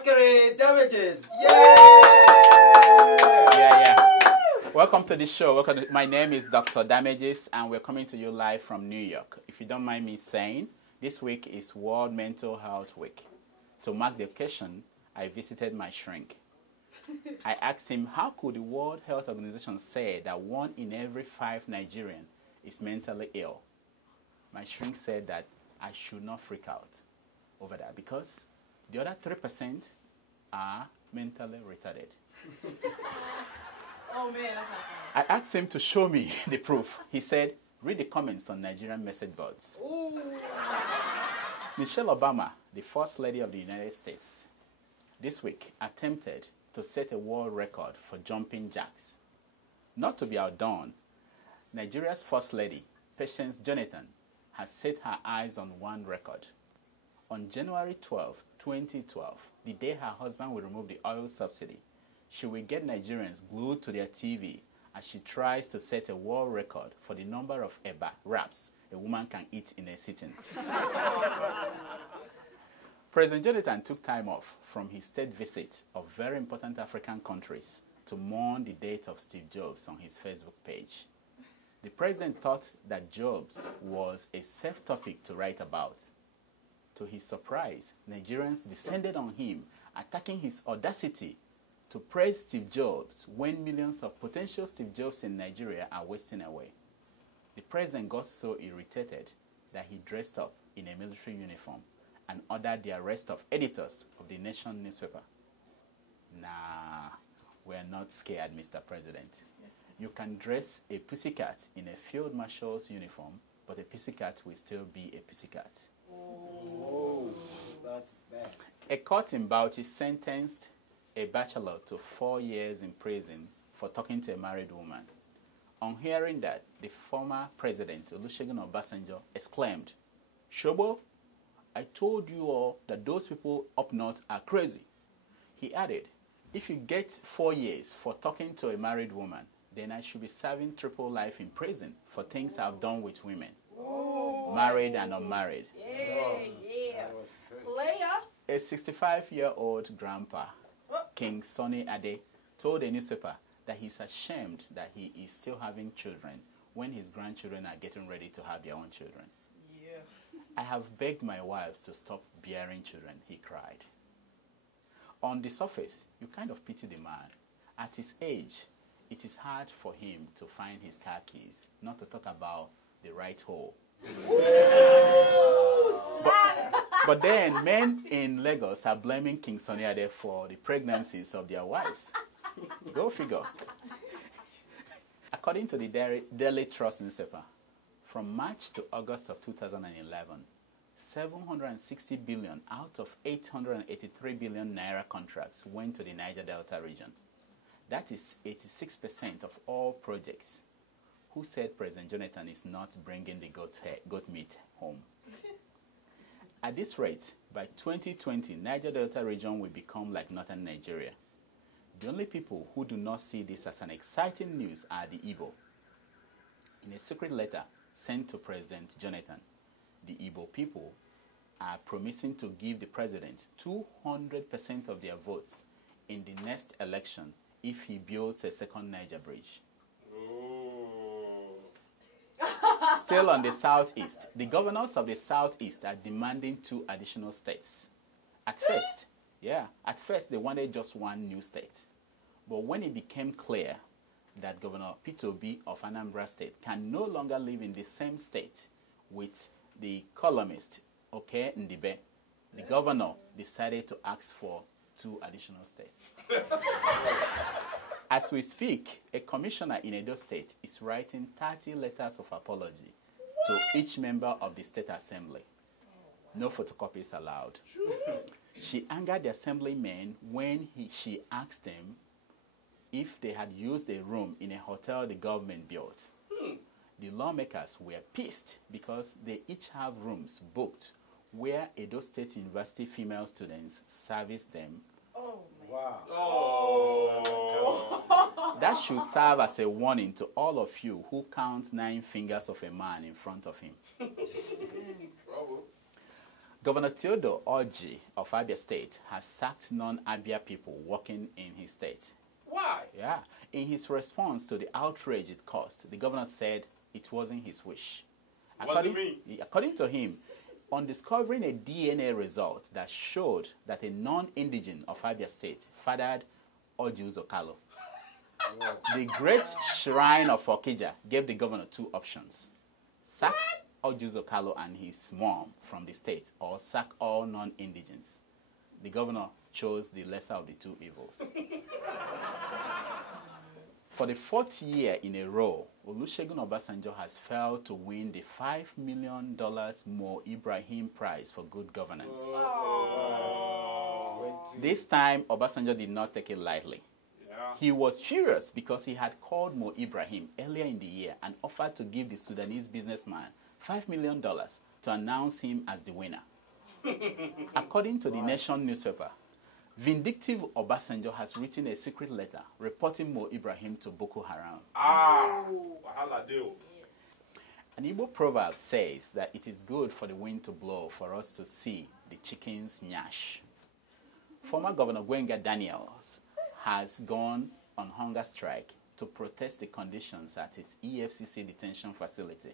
Zachary Damages. Welcome to the show. My name is Dr. Damages, and we're coming to you live from New York. If you don't mind me saying, this week is World Mental Health Week. To mark the occasion, I visited my shrink. I asked him, how could the World Health Organization say that 1 in every 5 Nigerians is mentally ill? My shrink said that I should not freak out over that because the other 3% are mentally retarded. Oh man, that's not I funny. asked him to show me the proof. He said, read the comments on Nigerian message boards. Ooh. Michelle Obama, the First Lady of the United States, this week attempted to set a world record for jumping jacks. Not to be outdone, Nigeria's First Lady, Patience Jonathan, has set her eyes on one record. On January 12, 2012, the day her husband will remove the oil subsidy, she will get Nigerians glued to their TV as she tries to set a world record for the number of eba wraps a woman can eat in a sitting. President Jonathan took time off from his state visit of very important African countries to mourn the death of Steve Jobs on his Facebook page. The president thought that Jobs was a safe topic to write about. To his surprise, Nigerians descended on him, attacking his audacity to praise Steve Jobs when millions of potential Steve Jobs in Nigeria are wasting away. The president got so irritated that he dressed up in a military uniform and ordered the arrest of editors of the Nation newspaper. Nah, we're not scared, Mr. President. You can dress a pussycat in a field marshal's uniform, but a pussycat will still be a pussycat. Oh, that's bad. A court in Bauchi sentenced a bachelor to 4 years in prison for talking to a married woman. On hearing that, the former president, Olusegun Obasanjo, exclaimed, "Shobo, I told you all that those people up north are crazy." He added, if you get 4 years for talking to a married woman, then I should be serving triple life in prison for things I've done with women, married and unmarried. Yeah. Player. A 65-year-old grandpa, King Sonny Ade, told a newspaper that he's ashamed that he is still having children when his grandchildren are getting ready to have their own children. Yeah. I have begged my wife to stop bearing children, he cried. On the surface, you kind of pity the man. At his age, it is hard for him to find his car keys, not to talk about the right hole. But then men in Lagos are blaming King Sonny Ade for the pregnancies of their wives. Go figure. According to the Daily Trust newspaper, from March to August of 2011, 760 billion out of 883 billion naira contracts went to the Niger Delta region. That is 86% of all projects. Who said President Jonathan is not bringing the goat meat home? At this rate, by 2020, Niger Delta region will become like northern Nigeria. The only people who do not see this as an exciting news are the Igbo. In a secret letter sent to President Jonathan, the Igbo people are promising to give the president 200% of their votes in the next election if he builds a second Niger bridge. Still on the southeast, the governors of the southeast are demanding 2 additional states. At first they wanted just 1 new state. But when it became clear that Governor Peter Obi of Anambra State can no longer live in the same state with the columnist Oke Ndibe, the governor decided to ask for 2 additional states. As we speak, a commissioner in Edo State is writing 30 letters of apology to each member of the state assembly. No photocopies allowed. She angered the assemblymen when she asked them if they had used a room in a hotel the government built. The lawmakers were pissed because they each have rooms booked where Edo State University female students service them. Oh, Wow. Oh. That should serve as a warning to all of you who count 9 fingers of a man in front of him. Governor Theodore Orji of Abia State has sacked non-Abia people working in his state. Why? Yeah. In his response to the outrage it caused, the governor said it wasn't his wish. According to him, on discovering a DNA result that showed that a non-indigene of Abia State fathered Orji Uzokalo, the great shrine of Okija gave the governor two options: sack Orji Uzokalo and his mom from the state, or sack all non-indigens. The governor chose the lesser of the two evils. For the fourth year in a row, Olusegun Obasanjo has failed to win the $5 million Mo Ibrahim Prize for Good Governance. This time, Obasanjo did not take it lightly. He was furious because he had called Mo Ibrahim earlier in the year and offered to give the Sudanese businessman $5 million to announce him as the winner. According to the Nation newspaper, vindictive Obasanjo has written a secret letter reporting Mo Ibrahim to Boko Haram. An Igbo proverb says that it is good for the wind to blow for us to see the chickens nyash. Former Governor Gwenga Daniels has gone on hunger strike to protest the conditions at his EFCC detention facility.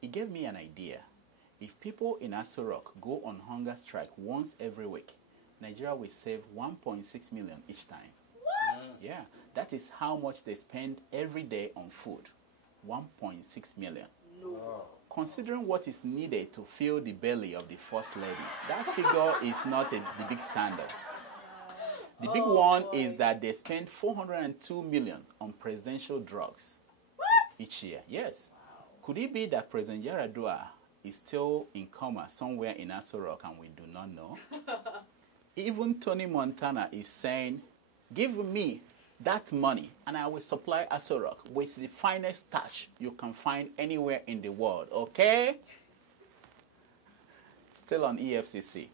It gave me an idea. If people in Aso Rock go on hunger strike once every week, Nigeria will save 1.6 million each time. What? Yeah, that is how much they spend every day on food. 1.6 million. No. Considering what is needed to fill the belly of the First Lady, that figure is not the big scandal. The big one is that they spend 402 million on presidential drugs. What? Each year. Yes. Could it be that President Yaradua is still in coma somewhere in Aso Rock and we do not know? Even Tony Montana is saying, give me that money and I will supply Aso Rock with the finest starch you can find anywhere in the world, okay? Still on EFCC.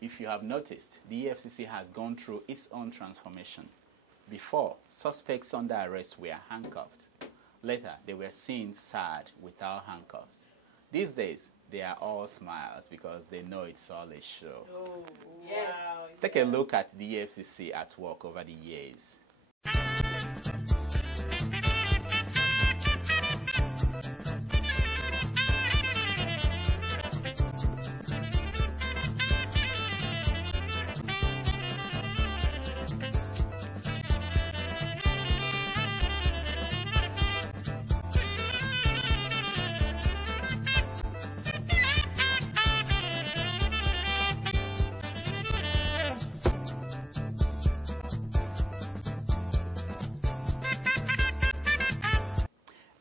If you have noticed, the EFCC has gone through its own transformation. Before, suspects under arrest were handcuffed. Later, they were seen sad without handcuffs. These days, they are all smiles because they know it's all a show. Oh, yes. Wow. Take a look at the EFCC at work over the years.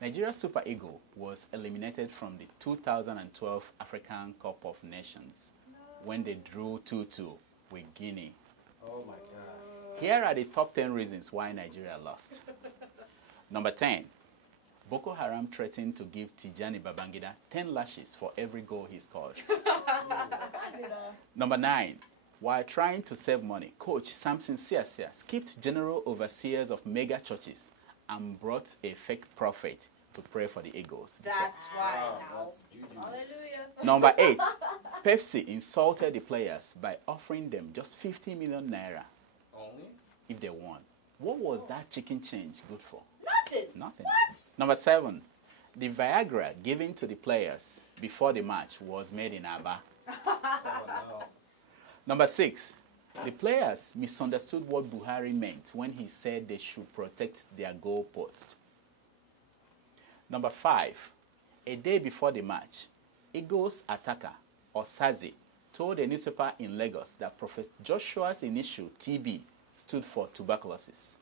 Nigeria Super Eagle was eliminated from the 2012 African Cup of Nations when they drew 2-2 with Guinea. Oh my God. Here are the top 10 reasons why Nigeria lost. Number 10, Boko Haram threatened to give Tijani Babangida 10 lashes for every goal he scored. Number 9, while trying to save money, Coach Samson Siasia skipped general overseers of mega churches and brought a fake prophet to pray for the Eagles. That's right. Wow, that's Hallelujah. Number 8, Pepsi insulted the players by offering them just 50 million naira Only? if they won. What was that chicken change good for? Nothing. Nothing. What? Number 7, the Viagra given to the players before the match was made in Aba. Oh no. Number 6, the players misunderstood what Buhari meant when he said they should protect their goal post. Number 5, a day before the match, Eagles attacker, Osazi, told a newspaper in Lagos that Prophet Joshua's initial TB stood for tuberculosis.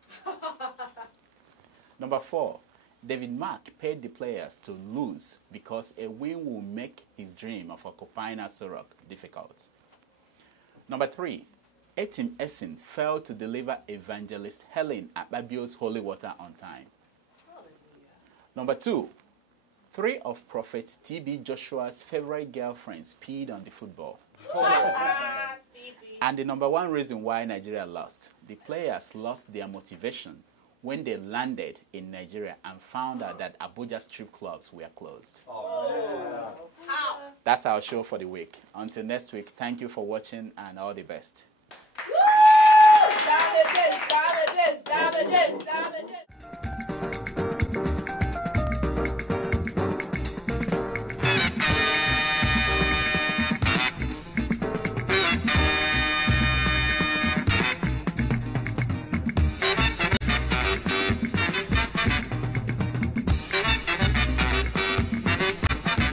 Number 4, David Mark paid the players to lose because a win will make his dream of occupying Aso Rock difficult. Number 3, Etim Esin failed to deliver evangelist Helen at Babio's holy water on time. Number 2, 3 of Prophet TB Joshua's favorite girlfriends peed on the football. And the number 1 reason why Nigeria lost, the players lost their motivation when they landed in Nigeria and found out that Abuja strip clubs were closed. Oh man. How? That's our show for the week. Until next week, thank you for watching and all the best. Woo! Diamond, diamond, diamond, diamond, diamond.